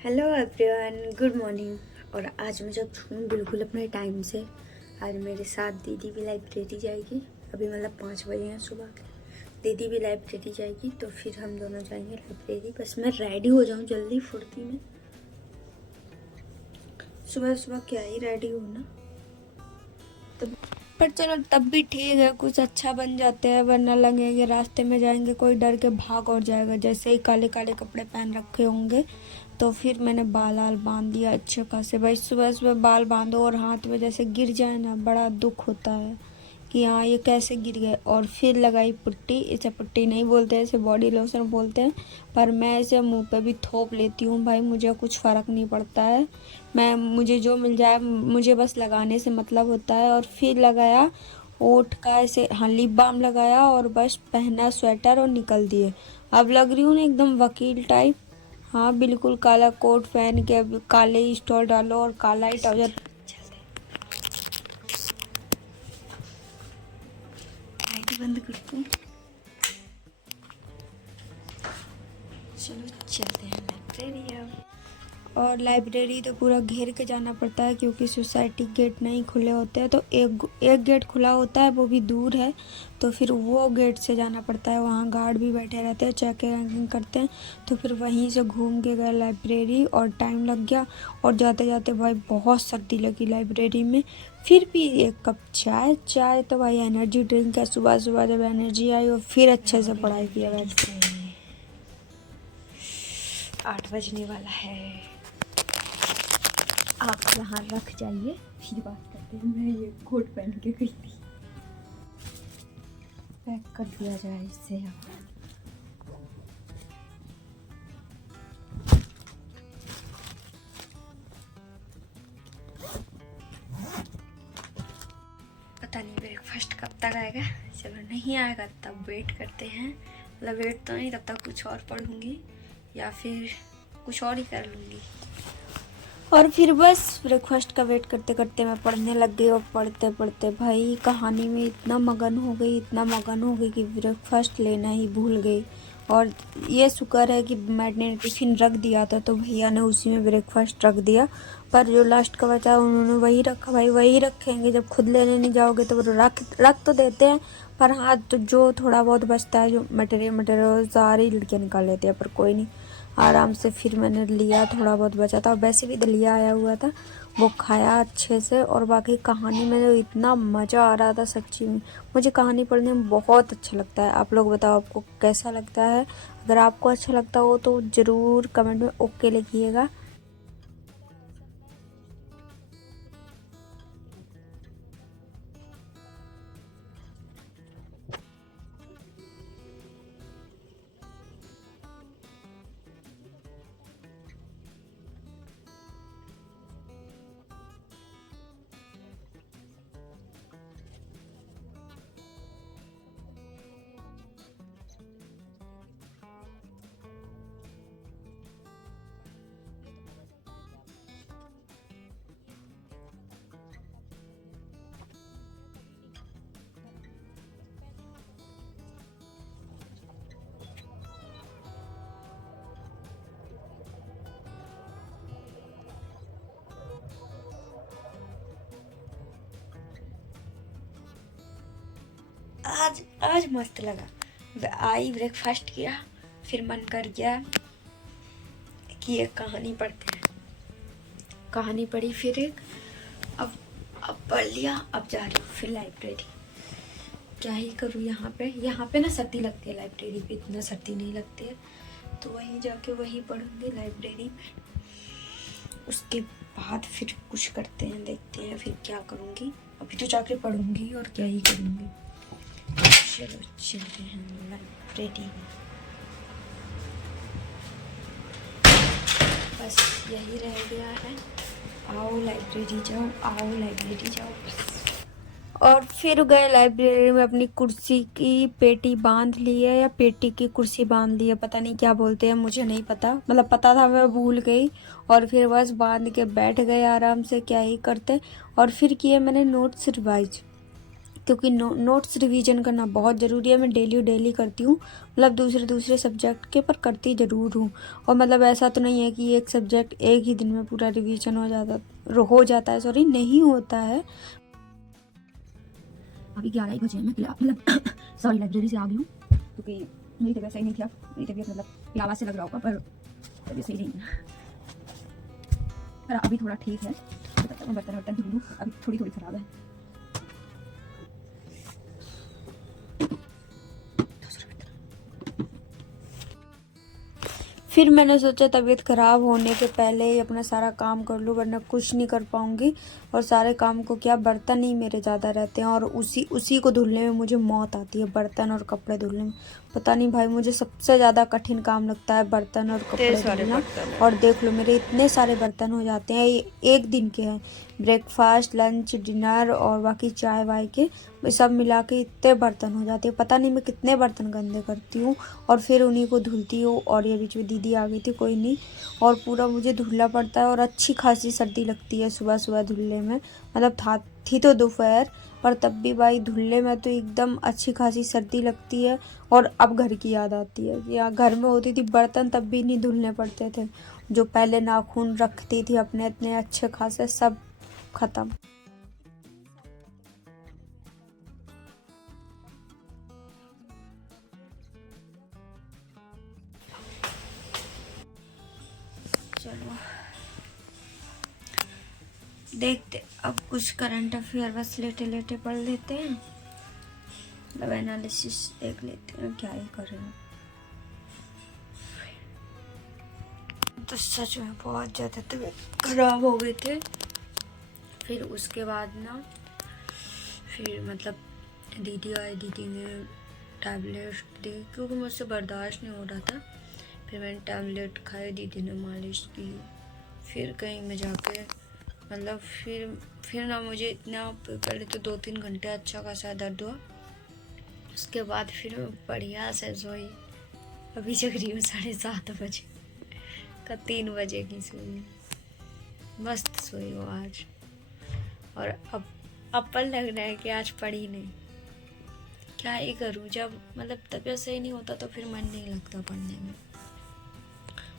Hello everyone, good morning. और आज मैं जब छूँ बिल्कुल अपने टाइम से। आज मेरे साथ दीदी भी लाइब्रेरी जाएगी। अभी मतलब 5 बजे हैं सुबह के। दीदी भी लाइब्रेरी जाएगी तो फिर हम दोनों जाएंगे लाइब्रेरी। बस मैं रेडी हो जाऊँ जल्दी फुर्ती में। सुबह सुबह क्या ही रेडी हो ना, तब पर चलो तब भी ठीक है, कुछ अच्छा बन जाते हैं। वरना लगेंगे रास्ते में जाएंगे कोई डर के भाग और जाएगा। जैसे ही काले काले कपड़े पहन रखे होंगे तो फिर मैंने बाल आल बांध दिया अच्छे खासे। भाई सुबह सुबह बाल बांधो और हाथ में जैसे गिर जाए ना, बड़ा दुख होता है कि हाँ ये कैसे गिर गए। और फिर लगाई पुट्टी। इसे पुट्टी नहीं बोलते हैं, इसे बॉडी लोशन बोलते हैं, पर मैं इसे मुंह पे भी थोप लेती हूँ। भाई मुझे कुछ फ़र्क नहीं पड़ता है, मुझे जो मिल जाए मुझे बस लगाने से मतलब होता है। और फिर लगाया ओठ का ऐसे, हाँ लिप बाम लगाया और बस पहना स्वेटर और निकल दिए। अब लग रही हूँ ना एकदम वकील टाइप। हाँ बिल्कुल काला कोट पहन के, अब काले ही स्टॉल डालो और काला ही ट्राउजर। लाइट बंद करते हैं। चलो चलते हैं लाइब्रेरी अब। और लाइब्रेरी तो पूरा घेर के जाना पड़ता है क्योंकि सोसाइटी गेट नहीं खुले होते हैं। तो एक गेट खुला होता है, वो भी दूर है, तो फिर वो गेट से जाना पड़ता है। वहाँ गार्ड भी बैठे रहते हैं, चेकिंग रैंकिंग करते हैं। तो फिर वहीं से घूम के गए लाइब्रेरी और टाइम लग गया। और जाते जाते भाई बहुत सर्दी लगी लाइब्रेरी में। फिर भी एक कप चाय। चाय तो भाई एनर्जी ड्रिंक है। सुबह सुबह जब एनर्जी आई और फिर अच्छे से पढ़ाई किया बैठ के। 8 बजने वाला है। आप यहाँ रख जाइए, फिर बात करते हैं। मैं ये कोट पहन के गई थी, पैक कर दिया जाए इससे। अब पता नहीं ब्रेकफास्ट कब तक आएगा। चलो नहीं आएगा तब वेट करते हैं। मतलब वेट तो नहीं, तब तक कुछ और पढ़ूंगी या फिर कुछ और ही कर लूँगी। और फिर बस ब्रेकफास्ट का वेट करते करते मैं पढ़ने लग गई। और पढ़ते पढ़ते भाई कहानी में इतना मगन हो गई कि ब्रेकफास्ट लेना ही भूल गई। और ये शुक्र है कि मैंने टिफ़िन रख दिया था तो भैया ने उसी में ब्रेकफास्ट रख दिया। पर जो लास्ट का बचा उन्होंने वही रखा। भाई वही रखेंगे, जब खुद लेने नहीं जाओगे तो वो रख तो देते हैं। पर हाँ, तो जो थोड़ा बहुत बचता है, जो मटेरियल सारी लड़कियाँ निकाल लेती है। पर कोई नहीं, आराम से फिर मैंने लिया, थोड़ा बहुत बचा था। और वैसे भी दलिया आया हुआ था, वो खाया अच्छे से। और बाकी कहानी में तो इतना मज़ा आ रहा था सच्ची में। मुझे कहानी पढ़ने में बहुत अच्छा लगता है। आप लोग बताओ आपको कैसा लगता है। अगर आपको अच्छा लगता हो तो ज़रूर कमेंट में ओके लिखिएगा। आज आज मस्त लगा। आई, ब्रेकफास्ट किया, फिर मन कर गया कि एक कहानी पढ़ते हैं। कहानी पढ़ी फिर एक। अब पढ़ लिया। अब जा रही हूँ फिर लाइब्रेरी। क्या ही करूँ यहाँ पे ना सर्दी लगती है। लाइब्रेरी पे इतना सर्दी नहीं लगती है, तो वहीं जाके वही पढ़ूंगी लाइब्रेरी में। उसके बाद फिर कुछ करते हैं, देखते हैं फिर क्या करूँगी। अभी तो जाके पढ़ूंगी और क्या ही करूँगी। चलो चलते हैं लाइब्रेरी में। बस यही रह गया है। आओ लाइब्रेरी जाओ, आओ लाइब्रेरी जाओ। और फिर गए लाइब्रेरी में, अपनी कुर्सी की पेटी बांध ली है, या पेटी की कुर्सी बांध ली है, पता नहीं क्या बोलते हैं, मुझे नहीं पता। मतलब पता था, मैं भूल गई। और फिर बस बांध के बैठ गए आराम से, क्या ही करते। और फिर किए मैंने नोट्स रिवाइज, क्योंकि नोट्स रिवीजन करना बहुत ज़रूरी है। मैं डेली करती हूँ, मतलब दूसरे सब्जेक्ट के पर करती ज़रूर हूँ। और मतलब ऐसा तो नहीं है कि एक सब्जेक्ट एक ही दिन में पूरा रिवीजन हो जाता है, सॉरी, नहीं होता है। अभी 11 बजे मैं मतलब सॉरी लाइब्रेरी से आ गई हूँ, क्योंकि मेरी तबीयत सही नहीं थी। मेरी तबीयत मतलब आवाज़ से लग रहा होगा, पर तबीयत सही नहीं है। पर अभी थोड़ा ठीक है। मैं बर्तन धुल लूँ, अभी थोड़ी ख़राब है। फिर मैंने सोचा तबीयत ख़राब होने के पहले ही अपना सारा काम कर लूँ, वरना कुछ नहीं कर पाऊँगी। और सारे काम को क्या, बर्तन ही मेरे ज़्यादा रहते हैं और उसी को धुलने में मुझे मौत आती है, बर्तन और कपड़े धुलने में। पता नहीं भाई, मुझे सबसे ज़्यादा कठिन काम लगता है बर्तन और कपड़े धुलना। और देख लो मेरे इतने सारे बर्तन हो जाते हैं, ये एक दिन के हैं, ब्रेकफास्ट, लंच, डिनर और बाकी चाय वाय के सब मिला के इतने बर्तन हो जाते हैं। पता नहीं मैं कितने बर्तन गंदे करती हूँ और फिर उन्हीं को धुलती हूँ। और ये बीच में दीदी आ गई थी, कोई नहीं, और पूरा मुझे धुलना पड़ता है। और अच्छी खासी सर्दी लगती है सुबह धुलने में, मतलब थी तो दोपहर, पर तब भी भाई धुलने में तो एकदम अच्छी खासी सर्दी लगती है। और अब घर की याद आती है कि यहाँ घर में होती थी बर्तन, तब भी नहीं धुलने पड़ते थे। जो पहले नाखून रखती थी अपने इतने अच्छे खासे, सब खत्म। चलो देखते अब कुछ करंट अफेयर बस लेटे पढ़ लेते हैं, मतलब एनालिसिस देख लेते हैं, क्या ही करें। तो सच में बहुत ज़्यादा तबीयत खराब हो गए थे। फिर उसके बाद ना, फिर मतलब दीदी आई, दीदी ने टैबलेट दी, क्योंकि मुझसे बर्दाश्त नहीं हो रहा था। फिर मैंने टैबलेट खाई, दीदी ने मालिश की। फिर कहीं मैं जाके मतलब फिर ना मुझे इतना, पहले तो 2-3 घंटे अच्छा खासा दर्द हुआ। उसके बाद फिर मैं बढ़िया से सोई। अभी जग रही हूँ 7:30 बजे का, 3 बजे की सोई, मस्त सोई हूँ आज। और अब पर लग रहा है कि आज पढ़ी नहीं, क्या ही करूँ। जब मतलब तबीयत सही नहीं होता तो फिर मन नहीं लगता पढ़ने में,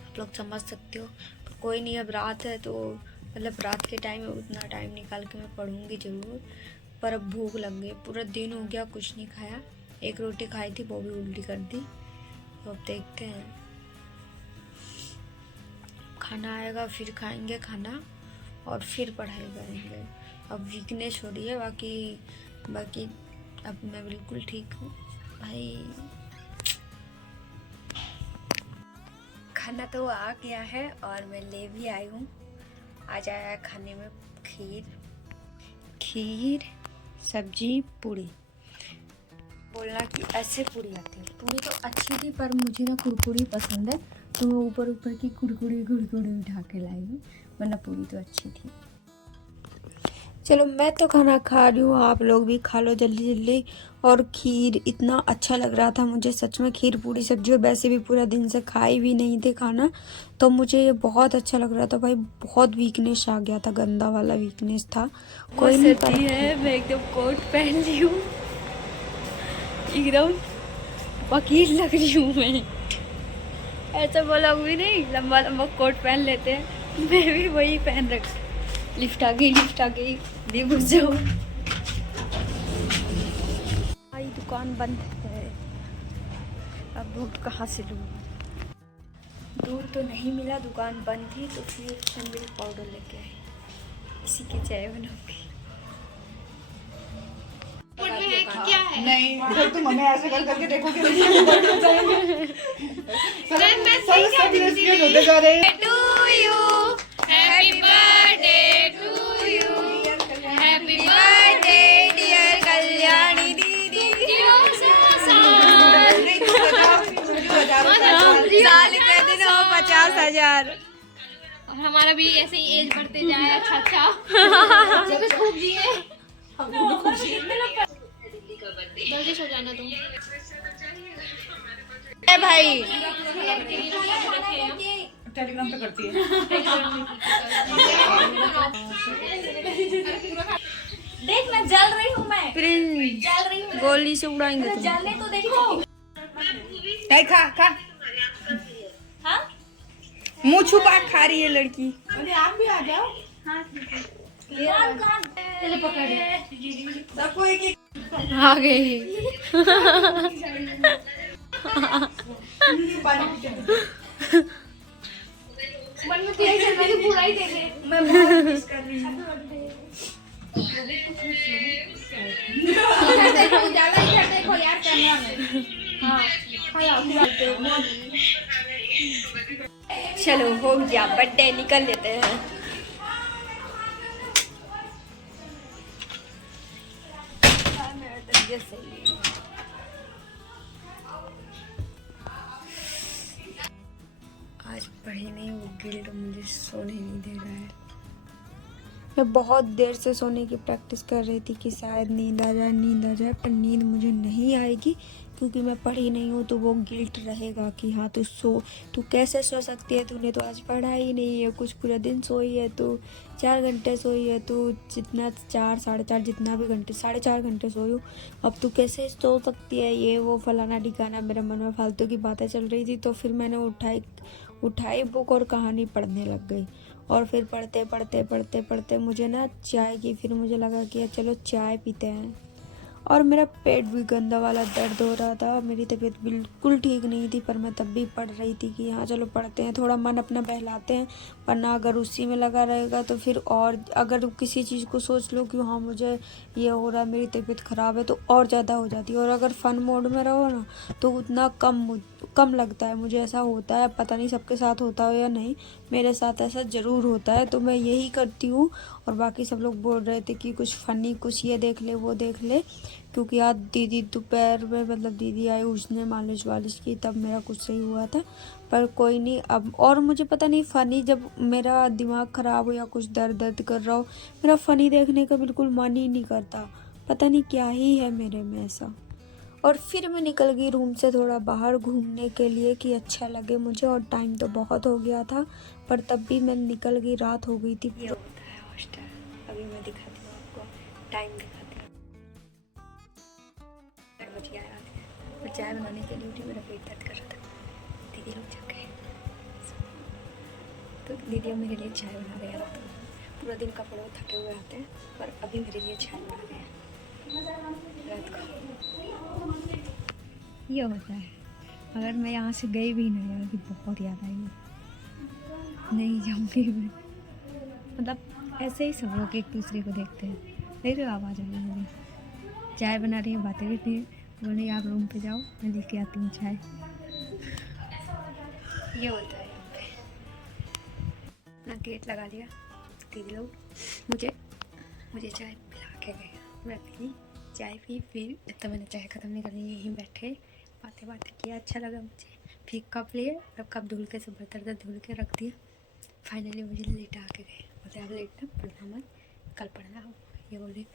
आप लोग समझ सकते हो। पर कोई नहीं, अब रात है तो मतलब रात के टाइम में उतना टाइम निकाल के मैं पढ़ूंगी ज़रूर। पर अब भूख लग गई, पूरा दिन हो गया कुछ नहीं खाया। एक रोटी खाई थी, वो भी उल्टी कर दी। तो अब देखते हैं, खाना आएगा फिर खाएंगे खाना और फिर पढ़ाई करेंगे। अब वीकनेस हो रही है, बाकी अब मैं बिल्कुल ठीक हूँ भाई। खाना तो आ गया है और मैं ले भी आई हूँ। आज आया है खाने में खीर, सब्जी, पूड़ी। बोलना कि ऐसे पूड़ी आती है, पूड़ी तो अच्छी थी, पर मुझे ना कुरकुरी पसंद है, तो मैं ऊपर की कुरकुरी उठा के लाई हूँ, वरना पूड़ी तो अच्छी थी। चलो मैं तो खाना खा रही हूँ, आप लोग भी खा लो जल्दी। और खीर इतना अच्छा लग रहा था मुझे, सच में खीर पूड़ी सब्जी, और वैसे भी पूरा दिन से खाई भी नहीं थे खाना, तो मुझे ये बहुत अच्छा लग रहा था भाई। बहुत वीकनेस आ गया था, गंदा वाला वीकनेस था। कोई नहीं सर्दी है, मैं एकदम कोट पहन ली हूँ, एकदम वकील लग रही हूँ मैं। ऐसा बोला भी नहीं, लंबा कोट पहन लेते हैं, मैं भी वही पहन रखी। लिफ्ट आ गई, भी घुस जाओ। भाई दुकान बंद है, अब दूध कहाँ से लूँ। दूध तो नहीं मिला, दुकान बंद थी, तो फिर मिल्क पाउडर लेके आई, इसी की चाय बनाऊंगी। क्या है? नहीं तुम हमें ऐसे करके देखो कि साल के दिन हो 50,000। और हमारा भी ऐसे ही एज बढ़ते जाए। अच्छा खूब जिए, जल्दी सो जाना तुम। भाई टेलीग्राम पे करती है। देख मैं जल रही हूँ, मैं प्रिंस जल रही हूँ, गोली से उड़ाएंगे तुम। जलने तो देखो। नहीं खा खा, हाँ मुंह छुपा खा रही है लड़की। अरे आप भी आ जाओ। हाँ चलो पकड़ सबको एक एक आ गई। मन में तो यही चल रहा है कि पूरा ही दे दे। मैं बहुत मिस कर रही हूँ। उजाला इधर देखो यार कैमरा में। हाँ चलो हो गया बर्थडे, निकल लेते हैं। मेरा तबीयत सही है। आज पढ़ी नहीं, वो गिल्ड मुझे सोने नहीं दे रहा है। मैं बहुत देर से सोने की प्रैक्टिस कर रही थी कि शायद नींद आ जाए, पर नींद मुझे नहीं आएगी क्योंकि मैं पढ़ी नहीं हूँ। तो वो गिल्ट रहेगा कि हाँ तू कैसे सो सकती है, तूने तो आज पढ़ा ही नहीं है, कुछ पूरा दिन सोई है, तू 4 घंटे सोई है, तू जितना 4 साढ़े 4 जितना भी घंटे 4.5 घंटे सोई हूँ, अब तू कैसे सो सकती है, ये वो फलाना ठिकाना। मेरे मन में फालतू की बातें चल रही थी। तो फिर मैंने उठाई बुक और कहानी पढ़ने लग गई। और फिर पढ़ते मुझे ना चाय की, फिर मुझे लगा कि चलो चाय पीते हैं। और मेरा पेट भी गंदा वाला दर्द हो रहा था, मेरी तबीयत बिल्कुल ठीक नहीं थी, पर मैं तब भी पढ़ रही थी कि हाँ चलो पढ़ते हैं, थोड़ा मन अपना बहलाते हैं। वरना अगर उसी में लगा रहेगा तो फिर, और अगर किसी चीज़ को सोच लो कि हाँ मुझे ये हो रहा है, मेरी तबीयत ख़राब है, तो और ज़्यादा हो जाती है। और अगर फ़न मोड में रहो ना तो उतना कम लगता है। मुझे ऐसा होता है, पता नहीं सबके साथ होता हो या नहीं, मेरे साथ ऐसा ज़रूर होता है। तो मैं यही करती हूँ। और बाकी सब लोग बोल रहे थे कि कुछ फ़नी, कुछ ये देख ले वो देख ले, क्योंकि आज दीदी दोपहर में, मतलब दीदी आई, उसने मालिश वालिश की, तब मेरा कुछ सही हुआ था। पर कोई नहीं अब। और मुझे पता नहीं फ़नी, जब मेरा दिमाग ख़राब हो या कुछ दर्द कर रहा हो, मेरा फ़नी देखने का बिल्कुल मन ही नहीं करता। पता नहीं क्या ही है मेरे में ऐसा। और फिर मैं निकल गई रूम से थोड़ा बाहर घूमने के लिए कि अच्छा लगे मुझे। और टाइम तो बहुत हो गया था, पर तब भी मैं निकल गई, रात हो गई थी। ये होता है हॉस्टल। अभी मैं दिखाती हूँ आपको, टाइम दिखाती हूँ। 8 बज गया रात में। मैं चाय बनाने के लिए उठी, मेरा पेट दर्द कर रहा था। दीदी लोग जग गए, तो दीदी मेरे लिए चाय बना रहे हैं। पूरा दिन कपड़े थके हुए आते हैं, पर अभी मेरे लिए चाय बना रहे हैं रात को। ये होता है। अगर मैं यहाँ से गई भी नहीं, यार कि बहुत याद आई, नहीं जाऊँगी मैं। मतलब ऐसे ही सब लोग एक दूसरे को देखते हैं। देख रहे हो, आवाज़ आ रही है, चाय बना रही है, बातें भी थी। बोले आप रूम पे जाओ, मैं लेके आती हूँ चाय। ये होता है यहाँ पे। अपना गेट लगा लिया, दीदी लोग मुझे चाय पिला के गए। मैं पी चाय पी, फिर तो मैंने चाय ख़त्म नहीं करनी, यहीं बैठे बातें किया, अच्छा लगा मुझे। फिर कप लिए, और कप धुल के, सब बर्तन धुल के रख दिया। फाइनली मुझे लेटा के गए, बोले अब लेटना, पढ़ना मत, कल पढ़ना हो, ये बोले।